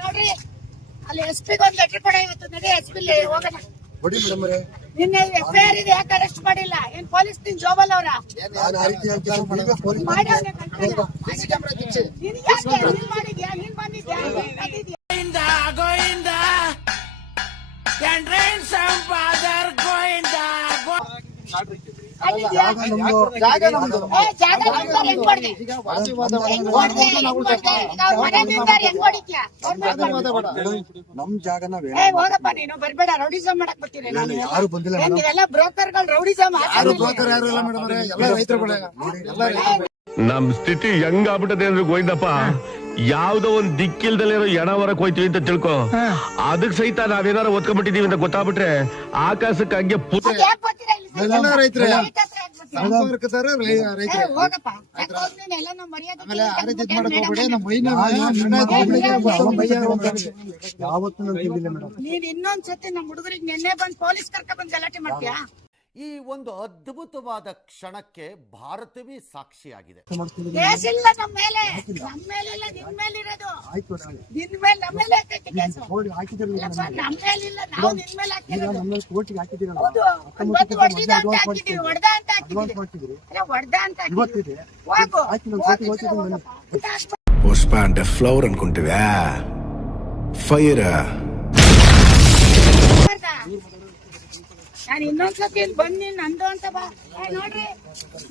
ನೋಡ್ರಿ ಅಲ್ಲಿ ಎಸ್ ಪಿಗೆ ಒಂದು ಲೆಟರ್ ಕೊಡ ಇವತ್ತು ನಡಿ ಎಸ್ ಪಿ ಹೋಗೋಣ ಕೊಡಿ ಮೇಡಮ್ ಅವರೇ. ನಿನ್ನೆ ಎಫ್ ಐ ಆರ್ ಇದೆ ಯಾಕೆ ಅರೆಸ್ಟ್ ಮಾಡಿಲ್ಲ ಏನ್ ಪೊಲೀಸ್ ನಿನ್ ಜೋಬಲ್ ಅವರ ನಾನು ಆ ರೀತಿ ಪೊಲೀಸ್ ಕಂಟ್ರೋಲ್. ನೀನ್ ಯಾಕೆ? ನೀನ್ ಮಾಡಿದ್ಯಾ? ನೀನ್ ಬಂದಿದ್ಯಾ? ನೀನ್ ಬಂದಿದ್ಯಾ ಬೇಡ ಏ ಹೋಗಪ್ಪ ನೀನು ಬರ್ಬೇಡ ರೌಡಿಸಮ್ ಮಾಡಕ್ ಬರ್ತೀನಿ ನಾನು ಯಾರು ಬಂದಿಲ್ಲ ನೀವೆಲ್ಲ ಬ್ರೋಕರ್ಗಳು ರೌಡಿಸಮ್ ಯಾರು ಬ್ರೋಕರ್ ಯಾರು ಇಲ್ಲ ಮೇಡಮ್ ಎಲ್ಲ ರೈತರುಗಳೇ ನಮ್ ಸ್ಥಿತಿ ಹೆಂಗ್ ಆಗ್ಬಿಟ್ಟದೆ ಅಂದ್ರೆ ಗೋವಿಂದಪ್ಪ ಯಾವ್ದೋ ಒಂದ್ ದಿಕ್ಕಿಲ್ದಲ್ಲಿರೋ ಎಣ ಹೊರಕ್ ಹೋಯ್ತೀವಿ ಅಂತ ತಿಳ್ಕೊ. ಅದಕ್ ಸಹಿತ ನಾವೇನಾರ ಒತ್ಕೊಂಡ್ಬಿಟ್ಟಿದೀವಿ ಅಂತ ಗೊತ್ತಾಗ್ಬಿಟ್ರೆ ಆಕಾಶಕ್ಕೆ ಹಂಗೆ ಪುಟ ರೈತರೇ. ಸಂಪರ್ಕದಾರ ನಮ್ಮ ಮರ್ಯಾದೆ ಆಮೇಲೆ ಆ ರೀತಿ ತೆಗ್ದ್ಬಿಟ್ಟೆ ಮಾಡಕ್ ಹೋಗ್ಬೇಡಿ ಮೇಡಮ್ ನಮ್ಮ ಮೈನ ಯಾವತ್ತೂ ನಾನು ಮೇಡಮ್. ನೀನ್ ಇನ್ನೊಂದ್ ಸತಿ ನಮ್ಮ ಹುಡುಗರಿಗೆ ನೆನ್ನೆ ಬಂದ್ ಪೊಲೀಸ್ ಕರ್ಕ ಬಂದ್ ಗಲಾಟೆ ಮಾಡ್ತೀಯಾ? ಈ ಒಂದು ಅದ್ಭುತವಾದ ಕ್ಷಣಕ್ಕೆ ಭಾರತವೇ ಸಾಕ್ಷಿಯಾಗಿದೆ. ಫ್ಲವರ್ ಇಲ್ಲ ನಮ್ಮ ಮೇಲೆ. ನಮ್ಮ ಮೇಲೆ ಇಲ್ಲ ನಾನು ಇನ್ನೊಂದ್ಸತಿ ಇಲ್ಲಿ ಬಂದ್ ನೀನ್ ನಂದು ಅಂತ ಬಾ. ಏ, ನೋಡ್ರಿ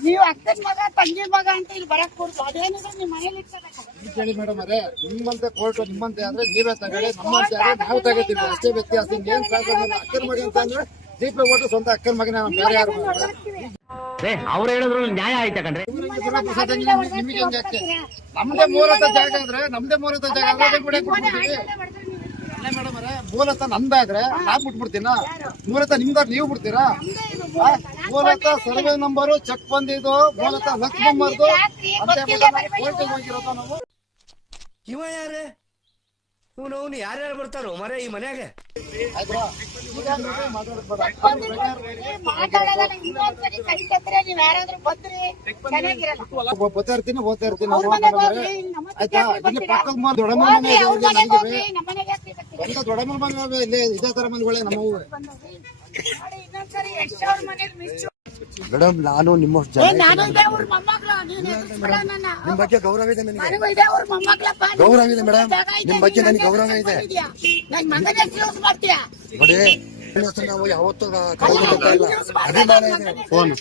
ನೀವು ಅಕ್ಕನ ಮಗ ತಂಗಿ ಮಗ ಅಂತ ಇಲ್ಲಿ ಬರಕ್ ಕೊಡ್ತು ಅದೇನಿದ್ರೆ ನಿಮ್ಮ ಮನೇಲಿ ಇಟ್ಕೊಳಕ್ಕೆ ಕೇಳಿ ಮೇಡಮ್ ಅದೇ ನಿಮ್ಮಂತೆ ಕೋರ್ಟ್ ನಿಮ್ಮಂತೆ ಅಂದ್ರೆ ನೀವೇ ತಗೊಳ್ಳಿ ನಮ್ಮಂತೆ ಆದ್ರೆ ನಾವು ತಗೋತೀವಿ. ಅಷ್ಟೇ ವ್ಯತ್ಯಾಸ. ಇನ್ನೇನ್ ಪ್ರಾಬ್ಲಮ್ ಇಲ್ಲ. ಅಕ್ಕನ ಮಗ ಅಂತ ಅಂದ್ರೆ ದೀಪ ಕೊಟ್ಟು ಸ್ವಂತ ಅಕ್ಕನ ಮಗನ ಬೇರೆ ಯಾರು ಮಾಡಲ್ಲ. ರೇ ಹೇಳಿದ್ರು ನ್ಯಾಯ ಆಯ್ತಾ ಕಣ್ರಿ? ನಿಮಗೆ ಪ್ರಸಾದ ನಮ್ದೇ ಮೂರತ್ತ ಜಾಗ ಅಂದ್ರೆ ನಮ್ದೇ ಮೂರತ್ತ ಜಾಗ ಅಂದ್ರೆ ಅದೇ ಗುಡಿಗೆ ಮೂಲತ ನಮ್ದಾದ್ರೆ ನಾ ಬಿಟ್ಬಿಡ್ತೀನ? ಮೂಲತ ನಿಮ್ದಾಗ ನೀವು ಬಿಡ್ತೀರಾ? ಮೂಲತ ಸರ್ವೆ ನಂಬರು ಚೆಕ್ ಬಂದಿದ್ದು ಮೂಲತ ಲಕ್ಷ ನಂಬರ್ದು ಕೋರ್ಟಿಗೆ ಹೋಗಿರೋದು ನಾವು. ಇವ ಯಾರೇ? ಇವನು ಅವನು ಯಾರ್ಯಾರು ಬರ್ತಾರೋ? ಮರೆ ಈ ಮನ್ಯಾಗ ಓದ್ತಾ ಇರ್ತೀನಿ ಓದ್ತಾ ಇರ್ತೀನಿ ಆಯ್ತಾ? ಇಲ್ಲಿ? ಪಕ್ಕದ ಮನೆ ದೊಡ್ಡಮ್ಮ ಮನೆ ಇದೆ, ದೊಡ್ಡಮ್ಮ ಇಲ್ಲೇ ತರ ಮನೆಗಳೇ ನಮ್ಮವು ಮೇಡಮ್ ನಾನು ನಿಮ್ಮ ನಿಮ್ ಬಗ್ಗೆ ಗೌರವ ಇದೆ ನನಗೆ. ಗೌರವ ಇದೆ ಮೇಡಮ್. ನಿಮ್ ಬಗ್ಗೆ ನನಗೆ ಗೌರವ ಇದೆ. ನೋಡಿ ನಾವು ಯಾವತ್ತೂ ಅಭಿಮಾನ ಇದೆ. ಫೋನ್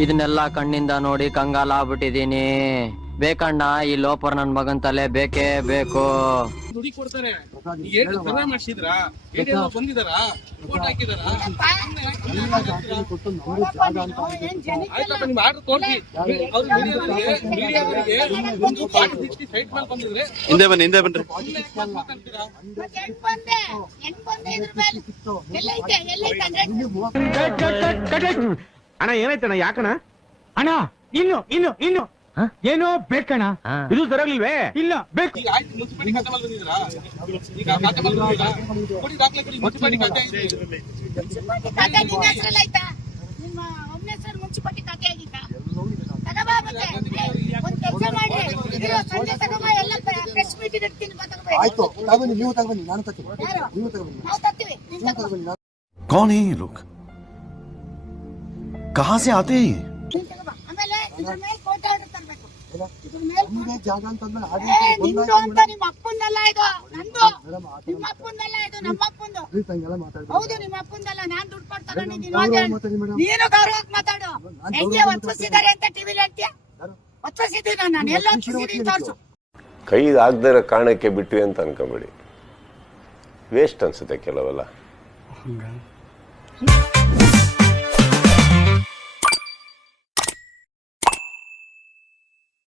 ಇದನ್ನೆಲ್ಲ ಕಣ್ಣಿಂದ ನೋಡಿ ಕಂಗಾಲ ಆಗ್ಬಿಟ್ಟಿದೀನಿ ಬೇಕಣ್ಣ ಈ ಲೋಪರ್ ನನ್ ಮಗನ್ ತಲೆ ಬೇಕೇ ಬೇಕು. ದುಡಿ ಕೊಡ್ತಾರೆ. ಏನು ಸರ್ವೆ ಮಾಡಿಸಿದ್ರ? ಏನೇನೋ ಬಂದಿದಾರ? ಓಟ್ ಹಾಕಿದಾರ? ಕೊಟ್ಟು ನಮಗೆ ಜಾಗ ಅಂತ ಏನ್ ಜನಕ್ಕೆ ಆಯ್ತಪ್ಪ ನಿಮ್ ಆರ್ಡರ್ ತೋರಿಸಿ ಅವ್ರು ಮೀಡಿಯಾದವರಿಗೆ ಮೀಡಿಯಾದವರಿಗೆ ಒಂದು ಫಾರ್ಟಿ ಸಿಕ್ಸ್ಟಿ ಸೈಟ್ ಮೇಲೆ ಬಂದಿದ್ರೆ ಹಿಂದೆ ಬನ್ನಿ ಹಿಂದೆ ಬನ್ರಿ? ಅಣ್ಣ ಏನಾಯ್ತಣ್ಣ? ಯಾಕಣ್ಣ? ಅಣ್ಣ ಇನ್ನು ಇನ್ನು ಇನ್ನು. ಏನೋ ಬೇಕಣ್ಣ ಇದು ಸರಿಯಾಗ್ಲಿಲ್ವೇ ಇಲ್ಲ ಬೇಕು ಈಗ ಆಯ್ತು ಮುನ್ಸಿಪಾಲಿಟಿ ಖಾತೆ ಮೇಲೆ ಬಂದಿದ್ರಾ ಈಗ ಖಾತೆ ಮೇಲೆ ಬಂದಿಲ್ಲ ಕೊಡಿ ದಾಖಲೆ ಕೊಡಿ ಮುನ್ಸಿಪಾಲಿಟಿ ಖಾತೆ ಆಗಿದೆ ಮುನ್ಸಿಪಾಲ್ಟಿ ಖಾತೆ ನಿನ್ನ ಹೆಸ್ರಲ್ಲಿ ಆಯ್ತಾ? ನಿಮ್ಮ ಒಬ್ನ ಹೆಸರು ಮುನ್ಸಿಪಾಲ್ಟಿ ಖಾತೆ ಆಗಿತ್ತಾ? ತಗೋಬಾ ಮತ್ತೆ. ಏ, ಒಂದ್ ಕೆಲ್ಸ ಮಾಡಿ. ಇರು, ಸಂಜೆ ತಗೋಬಾ, ಎಲ್ಲ ಪ್ರೆಸ್ ಮೀಟ್ ಇಡ್ತೀನಿ, ಬಾ ತಗೋಬಾ. ಆಯ್ತು ತಗೊಂಡು ನೀವು ತಗೊಂಡು ನಾನು ತಗೋತೀನಿ ಯಾರು? ನೀವು ತಗೊಂಡು ನಾವು ತರ್ತೀವಿ, ನೀನ್ ನೀವು ತಗೋ. ತಗೊಂಡು ನಾನು कौन है ये लोग कहाँ से आते हैं ಜಾಗ ಅಂತಂದ್ರೆ ಇದು ನಿಮ್ಮ ಅಪ್ಪಂದಲ್ಲ ಇದು ನಮ್ಮ ಅಪ್ಪಂದು. ಹಂಗೆಲ್ಲ ಮಾತಾಡ್ಬೇಕು ಹೌದು ನಿಮ್ಮ ಅಪ್ಪಂದಲ್ಲ ನಾನ್ ದುಡ್ಡು ಕೊಟ್ಟು ತಗೊಂಡಿದ್ದೀನಿ. ನೀನು ಗೌರವಕ್ಕೆ ಮಾತಾಡು. ಹೆಂಗೆ ಒತ್ತಿಸಿದ್ದಾರೆ ಅಂತ ಟಿವಿಲಿ ಹೇಳ್ತೀಯ? ಒತ್ತಿಸಿದ್ದೀನಿ ನಾನು? ಎಲ್ಲ ಒತ್ತಿಸಿದ್ದೀನಿ ತೋರ್ಸು. ಕೈಗೆ ಇರೋ ಕಾರಣಕ್ಕೆ ಬಿಟ್ವಿ ಅಂತ ಅನ್ಕೋಬೇಡಿ. ವೇಸ್ಟ್ ಅನ್ಸುತ್ತೆ ಕೆಲವೆಲ್ಲ.